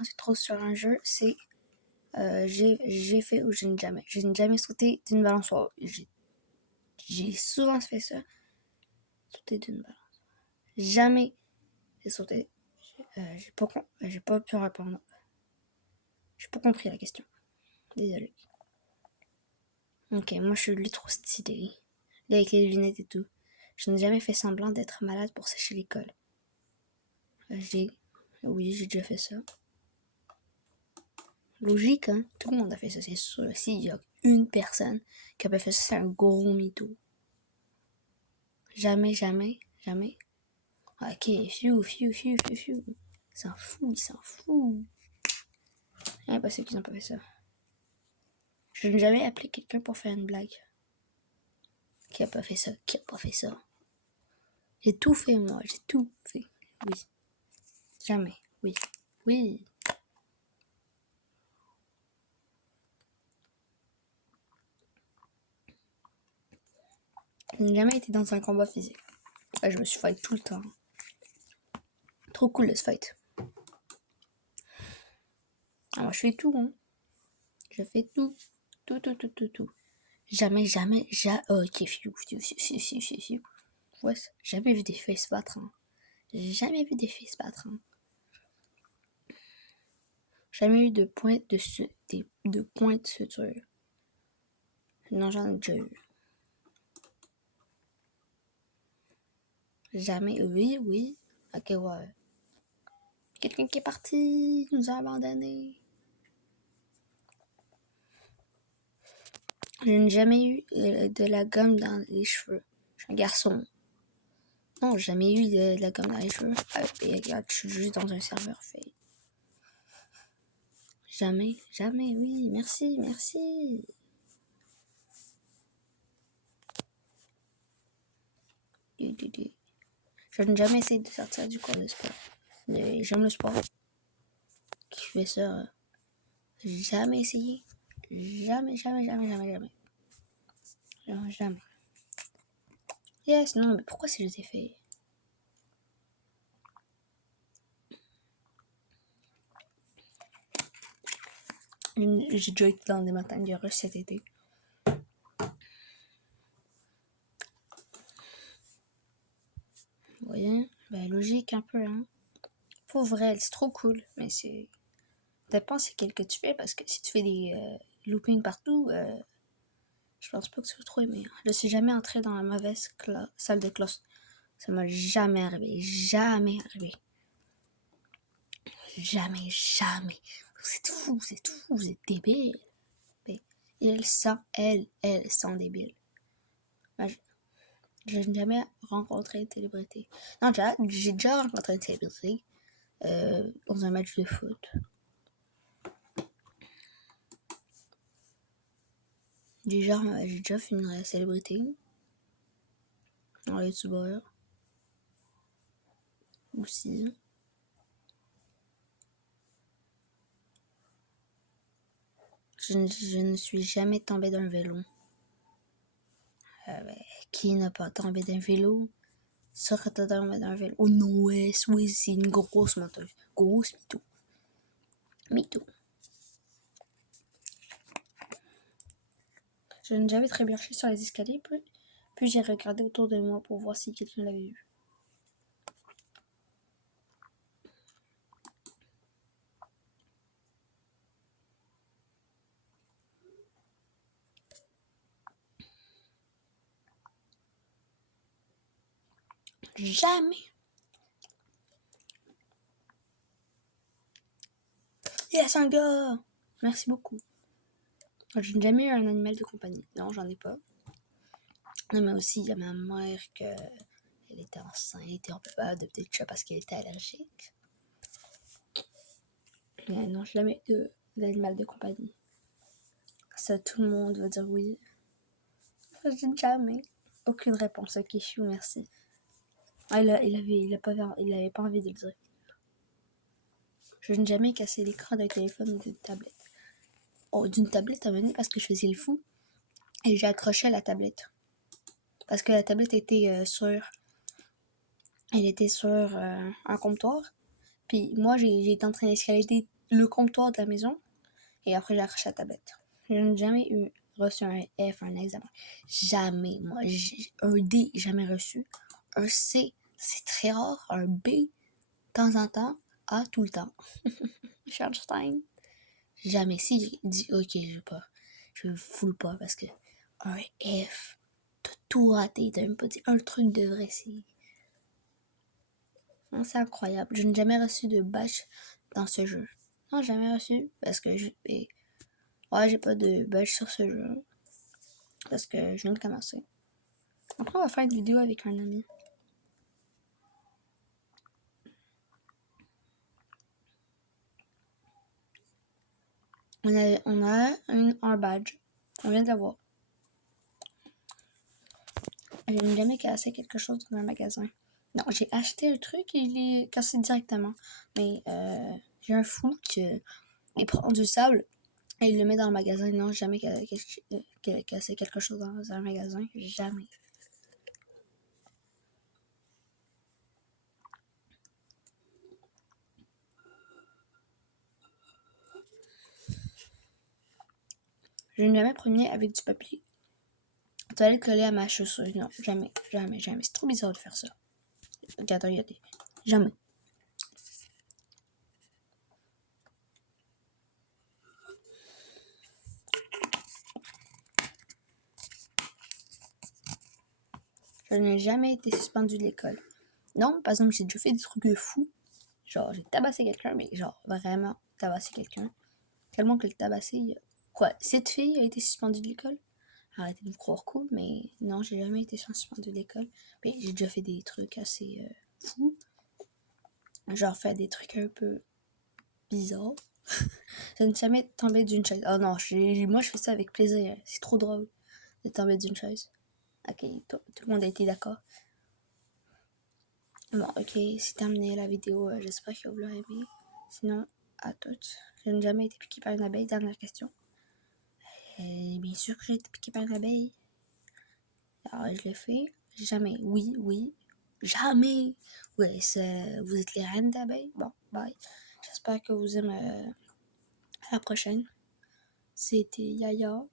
pensé trop sur un jeu, c'est j'ai fait ou je n'ai jamais. Je n'ai jamais sauté d'une balançoire. J'ai souvent fait ça. Sauter d'une balançoire. Jamais j'ai sauté. J'ai pas pu répondre. J'ai pas compris la question. Désolée. Ok, moi je suis lui trop stylée. Là, avec les lunettes et tout. Je n'ai jamais fait semblant d'être malade pour sécher l'école. Oui, j'ai déjà fait ça. Logique, hein? Tout le monde a fait ça, c'est sûr. S'il y a une personne qui a pas fait ça, c'est un gros mytho. Jamais, jamais, jamais. Ok, fiu. Il s'en fout. Impossible qu'ils n'ont pas fait ça. Je n'ai jamais appelé quelqu'un pour faire une blague. Qui a pas fait ça? J'ai tout fait, moi, j'ai tout fait. Oui. Jamais. Oui. Je n'ai jamais été dans un combat physique. Je me suis fight tout le temps. Trop cool de se fight. Moi, je fais tout, hein. Je fais tout. Tout. Jamais. Ok, fiu. Ouais, jamais vu des filles se battre, hein. Jamais vu des filles se battre, hein. Jamais eu de pointe de pointe de suture. Non, j'en ai déjà eu. Jamais, oui. Ok, ouais. Quelqu'un qui est parti, nous a abandonnés. Je n'ai jamais eu de la gomme dans les cheveux. Je suis un garçon. Non, j'ai jamais eu de la gomme dans les cheveux. Regarde, je suis juste dans un serveur fait. Jamais, oui. Merci. Je n'ai jamais essayé de sortir du cours de sport. J'aime le sport. Qui fait ça? Jamais essayé. Jamais. Jamais. Yes, non, mais pourquoi si je t'ai fait? J'ai déjà été dans des montagnes russes cet été. Vous voyez? Logique un peu, hein. Pour vrai, c'est trop cool, mais c'est... Dépend c'est quel que tu fais, parce que si tu fais des loopings partout, je pense pas que tu vas trop aimer. Je suis jamais entrée dans la mauvaise salle de classe. Ça m'a jamais arrivé. Jamais. C'est fou, vous êtes débiles. Elles sont débiles. Je n'ai jamais rencontré une célébrité. Non, j'ai déjà rencontré une célébrité dans un match de foot. J'ai déjà fait une célébrité dans les youtubeurs aussi. Je ne suis jamais tombée d'un vélo. Qui n'a pas tombé d'un vélo? Serait tombé d'un vélo? Oh non, oui, c'est une grosse menteuse. Grosse mytho. Je n'ai jamais trébuché sur les escaliers, puis j'ai regardé autour de moi pour voir si quelqu'un l'avait vu. Jamais. Yes, un gars. Merci beaucoup. Je n'ai jamais eu un animal de compagnie. Non, j'en ai pas. Non, mais aussi, il y a ma mère elle était enceinte et on peut pas adopter le chat parce qu'elle était allergique. Mais non, jamais eu d'animal de compagnie. Ça, tout le monde va dire oui. Je n'ai jamais. Aucune réponse. Ok, chou, merci. Il avait pas envie de le dire. Je n'ai jamais cassé l'écran d'un téléphone ou d'une tablette. Oh, d'une tablette à mener parce que je faisais le fou. Et j'ai accroché à la tablette. Parce que la tablette était elle était sur un comptoir. Puis moi, j'ai été en train d'escalader le comptoir de la maison et après j'ai accroché la tablette. Je n'ai jamais reçu un F, un examen. Jamais. Moi, un D, jamais reçu. Un C, c'est très rare. Un B, de temps en temps. A, tout le temps. Charles Stein. Jamais. Si, dit, ok, je foule pas parce que un F, t'as tout raté. T'as même pas dit un truc de vrai. C'est incroyable. Je n'ai jamais reçu de badge dans ce jeu. Non, jamais reçu parce que j'ai pas de badge sur ce jeu parce que je viens de commencer. Après, on va faire une vidéo avec un ami. On a un badge. On vient de l'avoir. Je n'ai jamais cassé quelque chose dans un magasin. Non, j'ai acheté un truc et je l'ai cassé directement. Mais j'ai un fou qui il prend du sable et il le met dans le magasin. Non, jamais cassé quelque chose dans un magasin. Jamais. Je n'ai jamais promené avec du papier toilette collé à ma chaussure. Non, jamais. C'est trop bizarre de faire ça. Regardez. Jamais. Je n'ai jamais été suspendue de l'école. Non, par exemple, j'ai déjà fait des trucs de fou. Genre, j'ai tabassé quelqu'un, mais genre, vraiment tabassé quelqu'un. Tellement que le tabassé... Quoi, cette fille a été suspendue de l'école? Arrêtez de vous croire cool, mais non, j'ai jamais été suspendue de l'école. Mais j'ai déjà fait des trucs assez fous. Genre, fait des trucs un peu bizarres. Je ne suis jamais tombée d'une chaise. Oh non, moi, je fais ça avec plaisir. C'est trop drôle de tomber d'une chaise. Ok, tout le monde a été d'accord. Bon, ok, c'est terminé la vidéo. J'espère que vous l'aurez aimé. Sinon, à toutes. Je n'ai jamais été piquée par une abeille. Dernière question. Bien sûr que j'ai été piquée par une abeille. Alors, je l'ai fait. Jamais. Oui. Jamais. Ouais, vous êtes les reines d'abeilles. Bon, bye. J'espère que vous aimez. À la prochaine. C'était Yaya.